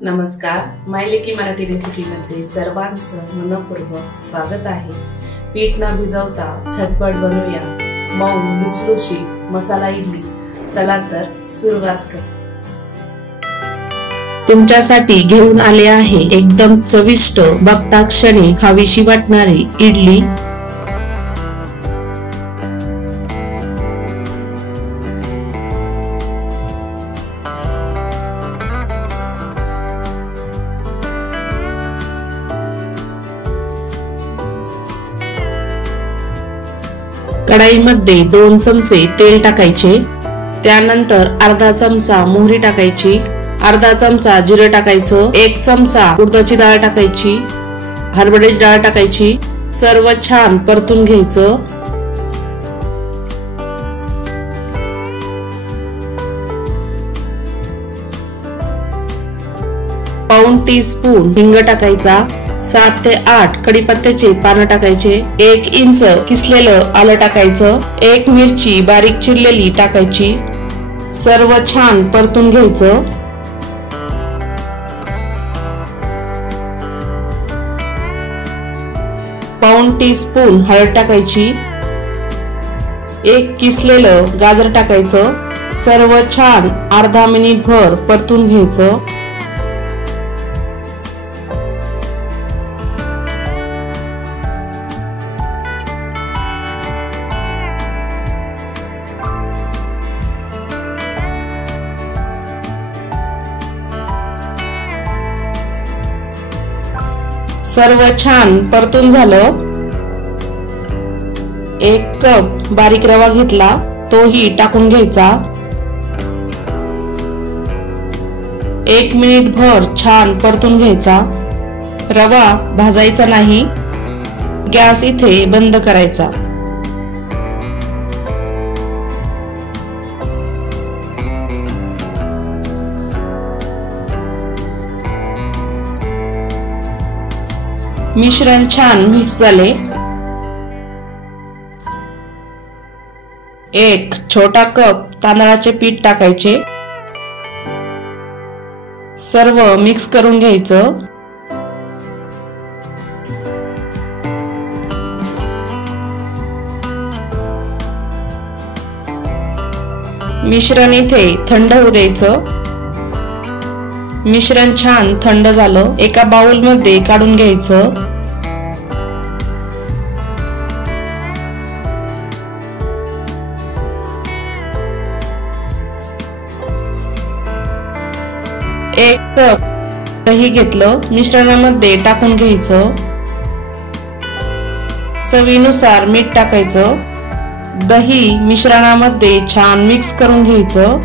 नमस्कार, मायलेकी मराठी रेसिपीमध्ये सर्वांचं मनपूर्वक स्वागत आहे। पीठ न भिजवता झटपट बनवूया मऊ लुसलुशीत मसाला इडली। चला तर सुरुवात करू। तुमच्यासाठी घेऊन आले आहे एकदम चविष्ट, बघता क्षणी खावीशी वाटणारी इडली। कढाईमध्ये 2 चमचे तेल टाकायचे, त्यानंतर अर्धा चमचा मोहरी टाकायची, अर्धा चमचा जिरे टाकायचं, 1 चमचा उडदाची डाळ टाकायची, हरभऱ्याची डाळ टाकायची, सर्व छान परतून घ्यायचं। पाऊण टीस्पून हिंग टाकायचा, 7 ते 8 कढीपत्त्याचे पानं टाकायचे, 1 इंच किसलेलं आलं टाकायचं, 1 मिरची बारीक चिरलेली टाकायची, सर्व छान परतून घ्यायचं। पाऊण टीस्पून हळद टाकायची, 1 किसलेलं गाजर टाकायचं, सर्व छान अर्धा मिनिट भर परतून घ्यायचं। सर्व छान परतून झालं। 1 कप बारीक रवा घेतला, तोही टाकून घ्यायचा। 1 मिनिट भर छान परतून घ्यायचा। रवा भाजायचा नाही, गॅस इथे बंद करायचा। मिश्रण छान मिक्स झाले। 1 छोटा कप तांदळाचे पीठ टाकायचे, सर्व मिक्स करून घ्यायचं। मिश्रण इथे थंड होऊ द्यायचं। मिश्रण छान थंड झालं, एका बाउल मध्ये काढून घ्यायचं। एक कप दही घेतलं, मिश्रणामध्ये टाकून घ्यायचं। चवीनुसार मीठ टाकायचं। दही मिश्रणामध्ये छान मिक्स करून घ्यायचं।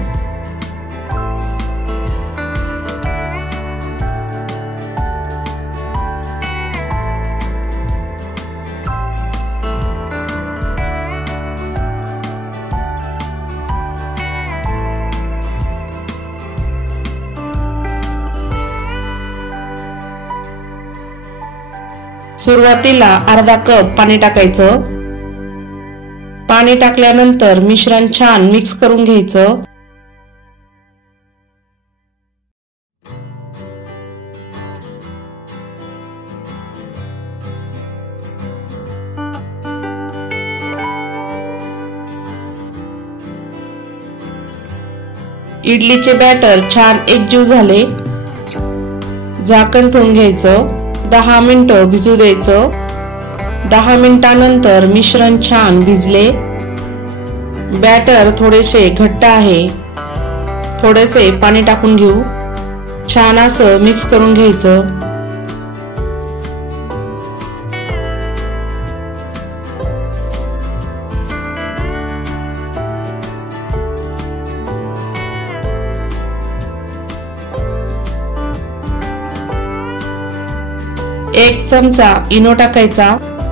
सुरुवातीला अर्धा कप पाणी टाकायचं। पाणी टाकल्यानंतर मिश्रण छान मिक्स करून घ्यायचं। इडलीचे बॅटर छान एकजीव झाले, झाकण ठेवून घ्यायचं। 10 मिनिटं भिजू द्यायचं। 10 मिनिटांनंतर मिश्रण छान भिजले। बॅटर थोडेसे घट्ट आहे, थोडेसे पाणी टाकून घेऊ। छान असं मिक्स करून घ्यायचं। एक चमचा इनो टाकायचा,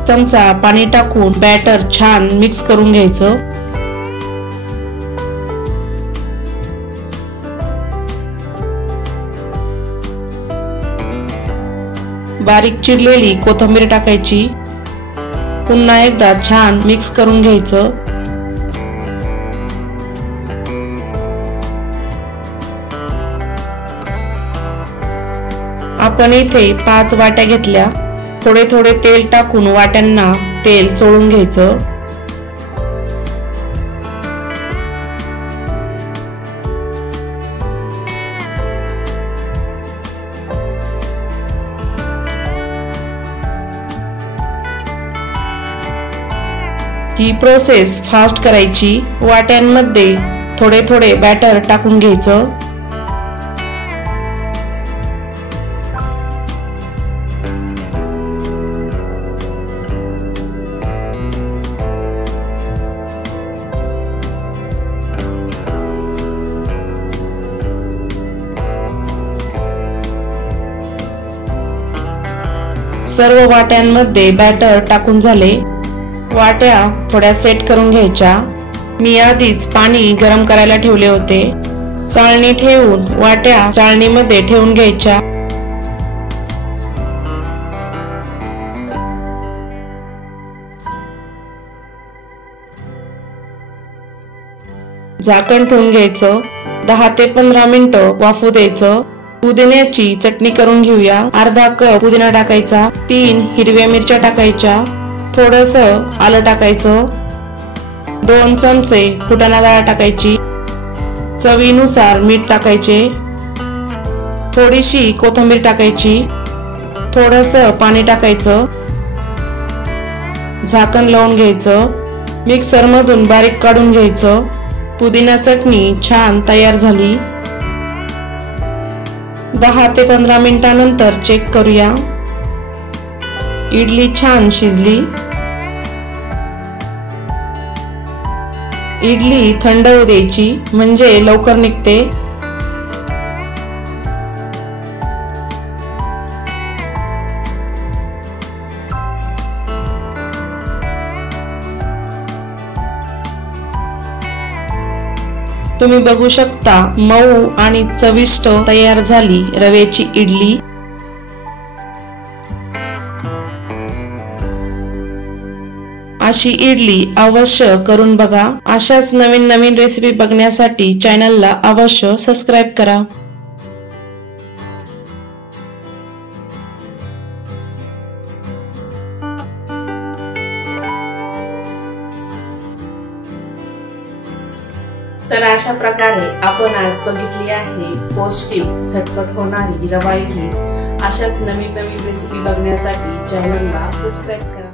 चमचा पाणी टाकून बॅटर छान मिक्स करून घ्यायचं। बारीक चिरलेली कोथिंबीर टाकायची, पुन्हा एकदा छान मिक्स करून घ्यायचं। आपण इथे 5 वाट्या घेतल्या। थोडे थोडे तेल टाकून वाट्यांना तेल चोळून घ्यायचं। ही प्रोसेस फास्ट करायची। वाट्यांमध्ये थोडे थोडे बॅटर टाकून घ्यायचं। सर्व वाट्यांमध्ये बॅटर टाकून झाले। वाट्या थोड्या सेट करून घ्यायच्या। मी आधीच पाणी गरम करायला ठेवले होते। चाळणी ठेवून वाट्या चाळणीमध्ये ठेवून घ्यायच्या। झाकण ठेवून घ्यायचं। 10 ते 15 मिनिटं वाफू द्यायचं। पुदिन्याची चटणी करून घेऊया। अर्धा कप पुदिना टाकायचा, 3 हिरव्या मिरच्या टाकायच्या, थोडंसं आलं टाकायचं, 2 चमचे फुटाणा डाळ टाकायची, चवीनुसार मीठ टाकायचे, थोडीशी कोथिंबीर टाकायची, थोडंसं पाणी टाकायचं, झाकण लावून घ्यायचं। मिक्सर मधून बारीक काढून घ्यायचं। पुदिना चटणी छान तयार झाली। 10 ते 15 मिनिटांनंतर चेक करूया। इडली छान शिजली। इडली थंड होऊ द्यायची म्हणजे लवकर निघते। तुम्ही बघू शकता मऊ आणि चविष्ट तयार झाली रव्याची इडली। अशी इडली अवश्य करून बघा। अशाच नवीन नवीन रेसिपी बघण्यासाठी चॅनलला अवश्य सबस्क्राइब करा। तर अशा प्रकारे आपण आज बघितली आहे पौष्टिक झटपट होणारी रवा इडली। अशाच नवीन नवीन रेसिपी बघण्यासाठी चॅनलला सबस्क्राइब करा।